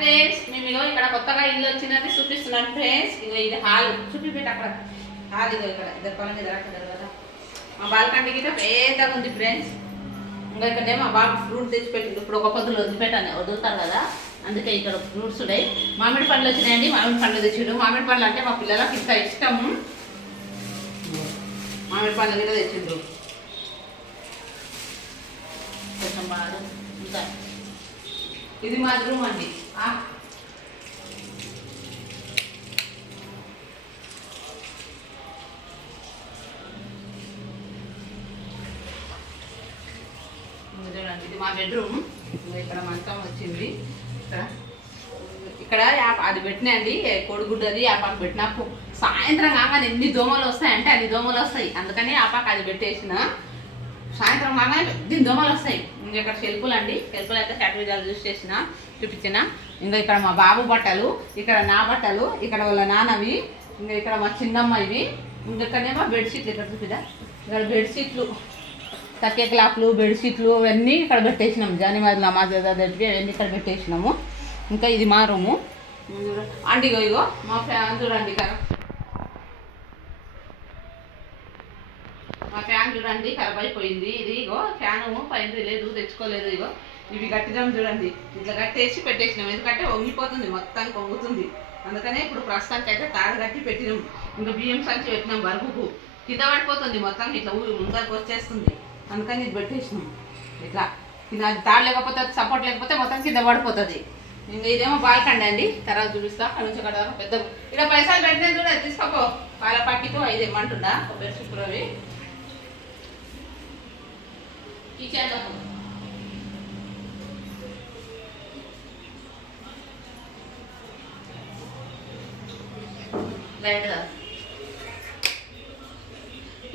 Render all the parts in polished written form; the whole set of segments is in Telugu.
ఫ్రెండ్స్ మేము ఇక్కడ కొత్తగా ఇల్లు వచ్చినది చూపిస్తున్నాను ఫ్రెండ్స్. ఇది హాల్ చూపిపెట్టి అక్కడ హాల్ ఇదో ఇక్కడ ఇద్దరు పనులు మీద కదా మా బాల్కండి గిట్ట పెద్దగా ఉంది ఫ్రెండ్స్. ఇంకా ఇక్కడనే మా బాబు ఫ్రూట్ తెచ్చి పెట్టింది. ఇప్పుడు ఒక పొద్దులు వదులుతారు కదా, అందుకే ఇక్కడ ఫ్రూట్స్ ఉన్నాయి. మామిడి పండ్లు వచ్చినాయండి, మామిడి పండ్లు తెచ్చిండు. మామిడి పండ్లు అంటే మా పిల్లలకు ఇంత ఇష్టము. మామిడి పండ్లు కూడా తెచ్చిండు. కొంచెం బాగా ఇంకా ఇది మా రూమ్ అండి. చూడండి ఇది మా బెడ్రూమ్. ఇక్కడ మంచం వచ్చింది. ఇక్కడ అది పెట్టినాయండి కొడుగుడ్డది. ఆ పాక పెట్టినా సాయంత్రం కాగానే ఎన్ని దోమలు వస్తాయంటే అన్ని దోమలు వస్తాయి. అందుకని ఆ పాక అది పెట్టేసిన సాయంత్రం కాగానే దీని దోమలు వస్తాయి. ఇంకా ఇక్కడ షెల్ఫులు అండి, షెల్ఫులు అయితే క్యాటరీజాలు చూపించిన. ఇంకా ఇక్కడ మా బాబు బట్టలు, ఇక్కడ నా బట్టలు, ఇక్కడ వాళ్ళ నాన్నవి, ఇంకా ఇక్కడ మా చిన్నమ్మాయివి. ఇంకా ఇక్కడనేమో బెడ్షీట్లు ఇక్కడ చూపిదా. ఇక్కడ బెడ్షీట్లు, తక్కే క్లాప్లు, బెడ్షీట్లు అవన్నీ ఇక్కడ పెట్టేసినాము. జానివారి నమాజ్ దగ్గరికి అవన్నీ ఇక్కడ పెట్టేసినాము. ఇంకా ఇది మా రూము అండి. ఇగో మా ఫ్యాన్ చూడండి, మా ఫ్యాన్ చూడండి ఖరాబ్ అయిపోయింది. ఇది ఇగో ఫ్యాను పైన లేదు, తెచ్చుకోలేదు. ఇగో ఇవి కట్టినాం చూడండి, ఇట్లా కట్టేసి పెట్టేసినాం. ఎందుకంటే వంగిపోతుంది, మొత్తానికి వంగుతుంది. అందుకనే ఇప్పుడు ప్రస్తుతానికి అయితే తాడు కట్టి పెట్టినాం. ఇంకా బియ్యం సంచి పెట్టినాం బరువుకు, కింద పడిపోతుంది మొత్తం, ఇట్లా ముందరికి వచ్చేస్తుంది. అందుకని ఇది పెట్టేసినాం. ఇట్లా కింద తాడు లేకపోతే సపోర్ట్ లేకపోతే మొత్తం కింద పడిపోతుంది. ఇంకా ఇదేమో బాల్కండి అండి, తర్వాత చూపిస్తా. అక్కడ నుంచి అక్కడ పెద్ద ఇక్కడ పైసలు పెట్టినా చూడ తీసుకోపో. పాల ప్యాకెట్ 5 ఇమ్మంటుండా బెడ్షీట్లు అవి. కిచెన్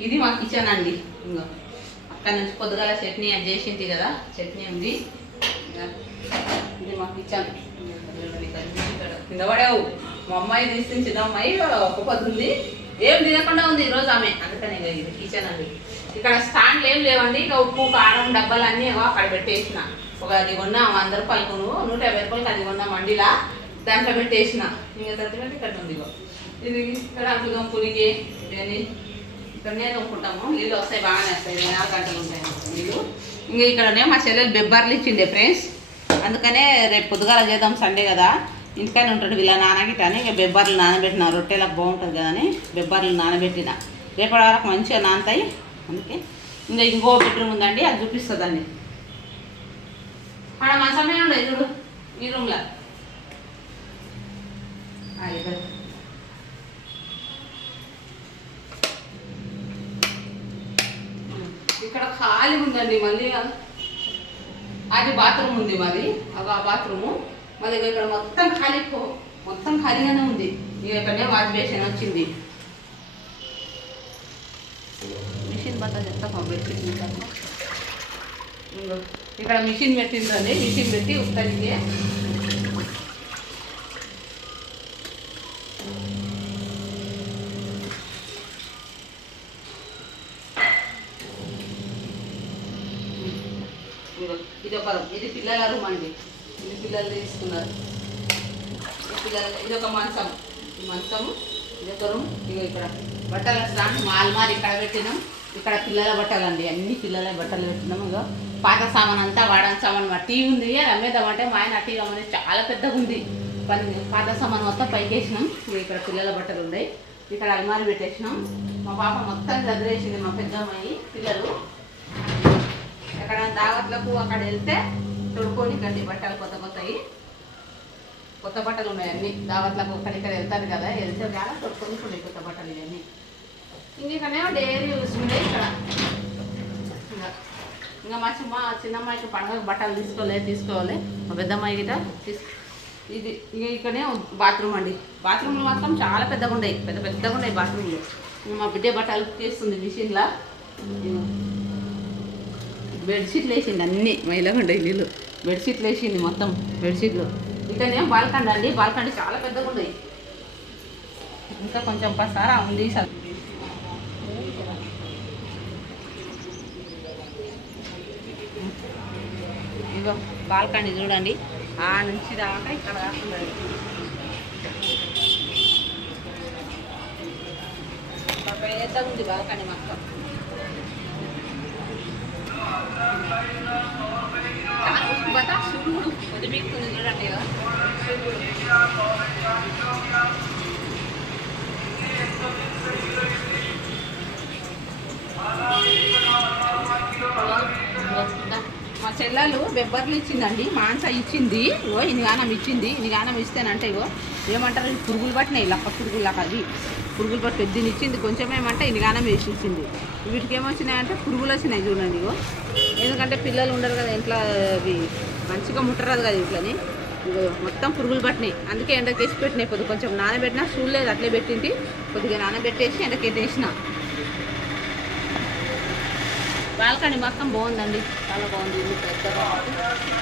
ఇది మా కిచెన్ అండి. ఇంకా అక్కడ నుంచి పొద్దుగాల చట్నీ అది చేసింది కదా, చట్నీ ఉంది. ఇది మా కిచెన్. కింద పడేవు మా అమ్మాయి తీసి చిన్న అమ్మాయి ఒక పొద్దుంది, ఏం తినకుండా ఉంది ఈరోజు ఆమె. అందుకని ఇది కిచెన్ అండి. ఇక్కడ స్టాండ్లు ఏం లేవండి. ఇక ఉప్పు కారం డబ్బాలు అన్నీ అక్కడ పెట్టేసిన. ఒక అది కొన్నా 100 రూపాయలకు, 150 రూపాయలకి అది కొన్నా మండిలా, దాంట్లో పెట్టేసిన. ఇంకా తగ్గినట్టు ఇక్కడ ఉంది. ఇది ఇక్కడ అంటున్నాం పులికి ఇవన్నీ ఇక్కడనే తొక్కుంటాము. నీళ్ళు వస్తాయి, బాగానే వస్తాయి, 4 గంటలు ఉంటాయి నీళ్ళు. ఇంకా ఇక్కడనే మా చెల్లెలు బెబ్బర్లు ఇచ్చిండే ఫ్రెండ్స్. అందుకనే రేపు పొద్దుగాల చేద్దాం, సండే కదా, ఇంటికనే ఉంటాడు వీళ్ళ నాన్నగిట్టని. ఇక బెబ్బర్లు నానబెట్టిన, రొట్టెలకు బాగుంటుంది కదా అని బెబ్బర్లు నానబెట్టిన. రేపటి వరకు మంచిగా నానతాయి. అందుకే ఇంకా ఇంకో బెడ్రూమ్ ఉందండి, అది చూపిస్తుందండి. అక్కడ మంచమే ఉండదు చూడు ఈ రూమ్లో. ఇక్కడ ఖాళీ ఉందండి. మళ్ళీ అది బాత్రూమ్ ఉంది మరి, ఆ బాత్రూము మళ్ళీ ఇక్కడ మొత్తం ఖాళీగానే ఉంది. ఇక్కడనే వాష్ బేసిన్ వచ్చింది. మిషన్ బట్ట చెప్తా బెడ్షీట్. ఇక్కడ మిషన్ పెట్టిందండి, మిషన్ పెట్టి ఉత్తరికి ఇది పిల్లల రూమ్ అండి. ఇది పిల్లలు తీసుకున్నారు. ఇది ఒక మంచం, ఈ మంచము ఇది ఒక రూమ్. ఇక ఇక్కడ బట్టల స్టాండ్ మాల్మారి ఇక్కడ పెట్టినాం. ఇక్కడ పిల్లల బట్టలు అండి, అన్ని పిల్లల బట్టలు పెట్టినాం. ఇక పాత సామాన్ అంతా వాడని సామాన్. మా టీవీ ఉంది, అది అమ్మేద్దామంటే మా ఆయన టీవీ అమ్మని చాలా పెద్దగా ఉంది. పాత సామాన్ మొత్తం పైకి వేసినాం. ఇక్కడ పిల్లల బట్టలు ఉన్నాయి. ఇక్కడ అల్మారి పెట్టేసినాం. మా పాప మొత్తం చదివేసింది, మా పెద్ద అమ్మాయి. పిల్లలు ఎక్కడ దావత్లకు అక్కడ వెళ్తే తొడుకొని కండి బట్టలు కొత్త బట్టలు ఉన్నాయి. అన్ని దావత్లకు అక్కడిక్కడ వెళ్తారు కదా, వెళ్తే కానీ తొడుకొని ఉన్నాయి కొత్త బట్టలు ఇవన్నీ. ఇంకనే డైలీ యూస్ ఉన్నాయి ఇక్కడ. ఇంకా మా చిన్నమ్మాయికి పండుగ బట్టలు తీసుకోవాలి. మా పెద్దమ్మాయి గిట ఇది ఇక ఇక్కడనే బాత్రూమ్ అండి. బాత్రూమ్లు మాత్రం చాలా పెద్దగా ఉన్నాయి బాత్రూమ్లు. మా బిడ్డ బట్టలు తీస్తుంది మిషన్లా. బెడ్షీట్లు వేసింది, అన్నీ మైలాగా ఉండే నీళ్ళు. బెడ్షీట్లు వేసింది మొత్తం బెడ్షీట్లు. ఇక్కడనే బాల్కండి అండి, బాల్కండి చాలా పెద్దగా ఉన్నాయి. ఇంకా కొంచెం పసారా ఉంది. ఇగో బాల్కండి చూడండి, ఆ నుంచి దాకా ఇక్కడ దాకా ఉన్నది. పెద్ద ఉంది బాల్కనీ మొత్తం. బతా సూర్యుడు పొద్దుబీక్తుంది చూడండి. మా చెల్లెలు బెబ్బర్లు ఇచ్చిందండి, మాంస ఇచ్చింది. ఇగో ఇన్ని గానం ఇచ్చింది. ఇన్ని గానం ఇస్తేనంటే ఇగో ఏమంటారు, పురుగులు పట్టినాయి, లక్క పురుగులాగా. అది పురుగులు పట్టి పెద్దని ఇచ్చింది. కొంచెం ఏమంటే ఇన్ని గానం వేసి ఇచ్చింది. వీటికి ఏమొచ్చినాయంటే పురుగులు వచ్చినాయి చూడండి. ఇగో ఎందుకంటే పిల్లలు ఉండరు కదా ఇంట్లో, అవి మంచిగా ముట్టరాదు కదా ఇంట్లోని. ఇగో మొత్తం పురుగులు పట్టినాయి. అందుకే ఎండకేసి పెట్టినాయి. కొద్దిగా కొంచెం నానబెట్టినా చూడలేదు, అట్లే పెట్టింది. కొద్దిగా నానబెట్టేసి ఎండకెట్టేసిన. బాల్కనీ మొత్తం బాగుందండి, చాలా బాగుంది. ఇల్లు పెద్దగా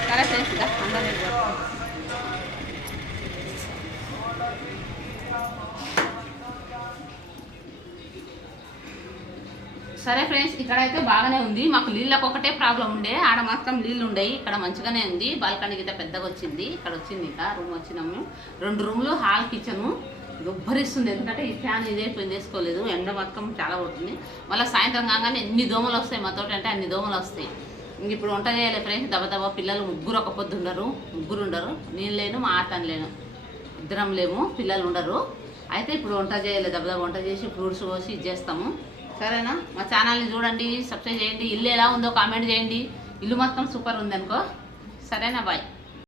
చాలా చేస్తుందా అందరూ. సరే ఫ్రెండ్స్, ఇక్కడైతే బాగానే ఉంది. మాకు నీళ్ళకు ఒకటే ప్రాబ్లం ఉండే, ఆడ మొత్తం నీళ్ళు ఉండేవి. ఇక్కడ మంచిగానే ఉంది. బాల్కనీ గిట్ట పెద్దగా వచ్చింది. ఇక్కడ వచ్చింది ఇంకా రూమ్ వచ్చినాము. 2 రూమ్లు, హాల్, కిచెను. ఉబ్బరిస్తుంది ఎందుకంటే ఈ ఫ్యాన్ ఇదైపోయింది, వేసుకోలేదు. ఎండ మొత్తం చాలా పడుతుంది. మళ్ళీ సాయంత్రం కాగానే ఎన్ని దోమలు వస్తాయి మాతోటి అంటే అన్ని దోమలు వస్తాయి. ఇంక ఇప్పుడు వంట చేయాలి ఫ్రెండ్స్. దబదబా పిల్లలు 3 ఒక పొద్దు ఉండరు. నేను లేను, మా ఆతను లేను, ఇద్దరం లేము, పిల్లలు ఉండరు. అయితే ఇప్పుడు వంట చేయాలి. దబదబా వంట చేసి ఫ్రూట్స్ కోసి ఇచ్చేస్తాము. సరేనా? మా ఛానల్ని చూడండి, సబ్స్క్రైబ్ చేయండి. ఇల్లు ఎలా ఉందో కామెంట్ చేయండి. ఇల్లు మొత్తం సూపర్ ఉంది అనుకో. సరేనా? బాయ్.